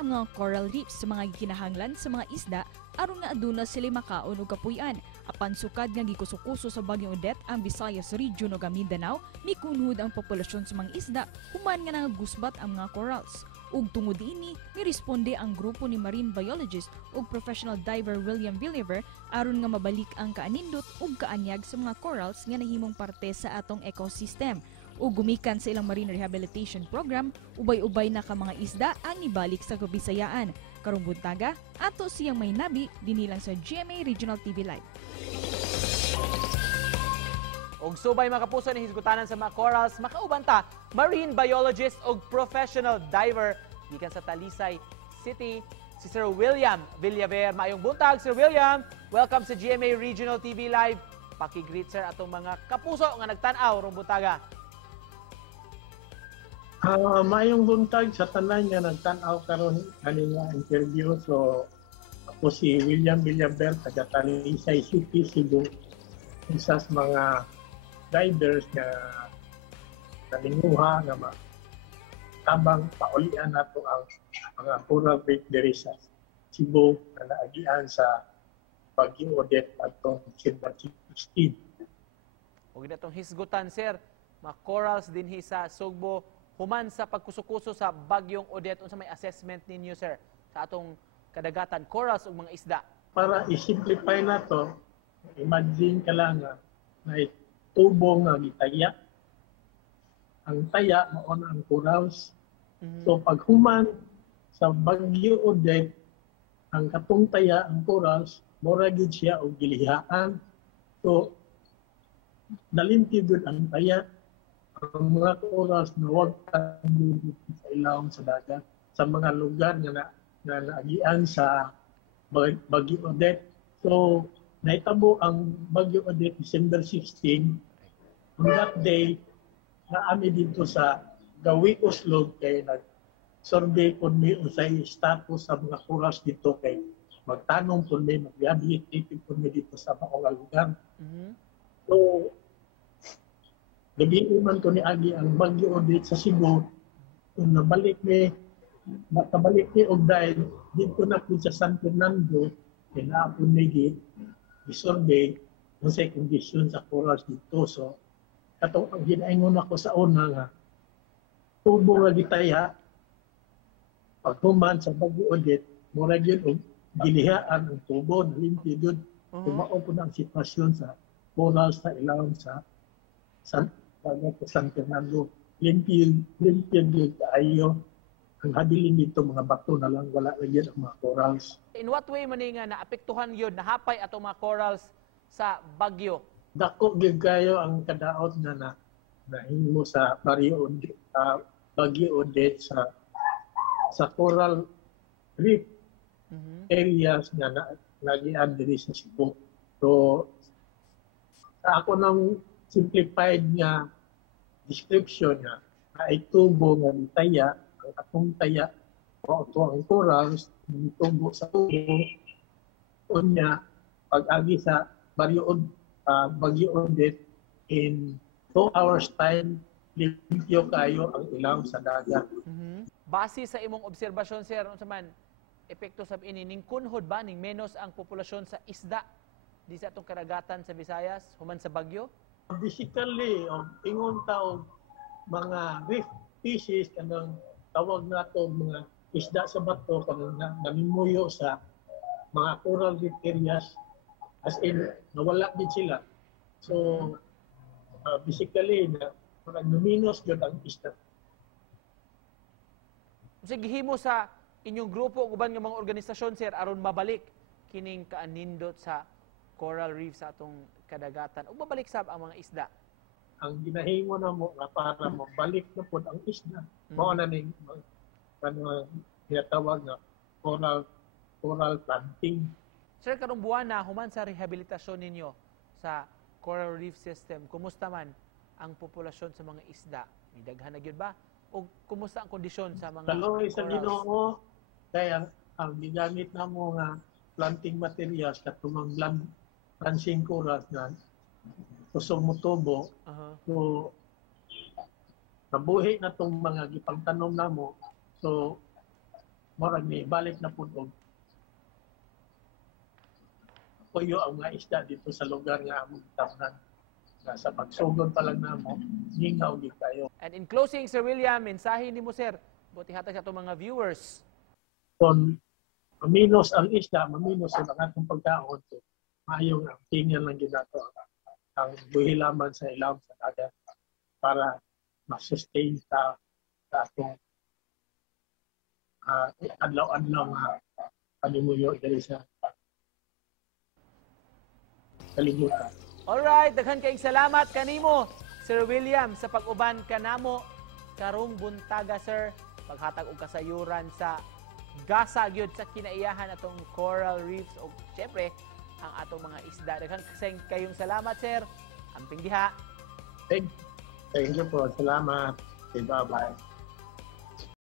ang mga coral reefs sa mga kinahanglan sa mga isda aron nga aduna sila makaon og kapuy-an. Apan sukad nga gikuso-kuso sa bagyong Odette ang Visayas Region ug Mindanao, mikunhud ang populasyon sa mga isda human nga nangagusbat ang mga corals. Ug tungod ini, miresponde ang grupo ni marine biologist ug professional diver William Villiver aron nga mabalik ang kaanindot ug kaanyag sa mga corals nga nahimong parte sa atong ecosystem. Ug gumikan sa ilang marine rehabilitation program, ubay-ubay na ka mga isda ang nibalik sa Kabisayaan. Karong buntaga, ato siyang may nabi dinilang sa GMA Regional TV Live. Og subay mga kapuso ni hisgutanan sa mga corals, makaubanta marine biologist og professional diver gikan sa Talisay City, si Sir William Villaver. Maayong buntag, Sir William. Welcome sa GMA Regional TV Live. Paki-greet sir atong mga kapuso nga nagtan-aw rong buntaga. Mayong buntag sa tanan nga nagtan-aw karon kanina interview. So ako si William Villaver, taga Talisay City, Cebu. Isa sa mga divers na nalinguha nga tabang paulian nato ang mga coral reef diri sa Cebu na naagian sa Bagyong Odette atong December 16. Og natong hisgutan sir, mga corals dinhi sa Sugbo human sa pagkuso-kuso sa Bagyong Odette. Unsa may assessment ninyo sir sa atong kadagatan corals ug mga isda? Para i-simplify na to, imagine ka lang na may tubo nga gitaya. Ang taya mao na ang corals. So pag human sa Bagyong Odette, ang katong taya ang corals mura gid siya og gilihaan. So nalimtigod ang taya. Ang mga corals na huwag tangod sa ilawom sa dagat sa mga lugar na naagian sa Bagyong Odette. So, naitabo ang Bagyong Odette December 16. On that day, naami dito sa Gawi Oslo kay nag-survey po mi usay status sa mga corals dito kay magtanong po mi, mag-rehabilitate po mi dito sa mga lugar. So, gabi man ko ni Agi ang Bagyong Odette sa Cebu, kung nakabalik ni og dahil dito na po sa San Fernando, kailangan ni i-survey kung sa kondisyon sa corals dito. So, katong ang ginaingon ako sa una nga, tubo nga gitaya, paghuman sa Bagyong Odette, mura yun og gilihaan ang tubo, nalimpi yun. Tumao po na ang sitwasyon sa corals sa ilawom sa San Fernando. Limpyo yun kaayo. Ang habilin dito, mga bato na lang, wala lang yan ang mga corals. In what way man nga naapektuhan yun, nahapay atong mga corals sa bagyo? Dako gyud kayo ang kadaot na nahimo sa Bagyong Odette sa coral reef areas nga nagian diri sa Cebu. So sa ako nang simplified nga description nga ay tubo nga taya, ang atong taya o ito ang corals tubo sa tubo unya pag-agi sa Bagyong Odette in 2 hours time limpyo kayo ang ilaw sa dagat. Base sa imong obserbasyon sir, unsa man epekto sab ini ning kunhod ba ning menos ang populasyon sa isda di sa atong karagatan sa Visayas human sa bagyo? Basically, ingon taog mga reef species kanang tawag nato mga isda sa bato kanang namimuyo sa mga coral reef areas, as in nawala din sila. So basically nagminus gyud ang isda. Sige, himo sa inyong grupo uban nga mga organisasyon sir aron mabalik kining kaanindot sa coral reef sa atong kadagatan o mabalik sab ang mga isda. Ang ginahimo na mo nga para mabalik na pod ang isda mao na ning tinatawag na coral planting. Sir, karong buwan na human sa rehabilitasyon ninyo sa coral reef system, kumusta man ang populasyon sa mga isda? May daghan na gyud ba? O kumusta ang kondisyon sa mga Kaloy sa corals? Ginoo kaya ang gigamit namo nga planting materials katong ang branching corals na kusog motubo. So nabuhi na tong mga gipangtanom namo. So murag ni balik na pud og puyo ang mga isda dito sa lugar nga among tanan. Sa pagsugod pa lang namo, hingaw gid kayo. And in closing, Sir William, mensahe ni mo, sir. Buti hatag sa itong mga viewers. Kung maminos ang isda, maminos ang atong pagkaon, so, mayong ang tingnan lang ginato ang buhilaman sa ilaw sa dagat para ma-sustain sa atong adlaw-adlaw nga panimuyo diri sa kalibutan. Alright, daghan kayong salamat kanimo, Sir William, sa pag-uban kanamo karong buntaga, sir. Paghatag og kasayuran sa gasa gyud sa kinaiyahan atong coral reefs o syempre ang atong mga isda. Daghan kayong salamat, sir. Amping diha. Thank you po. Salamat. Bye-bye.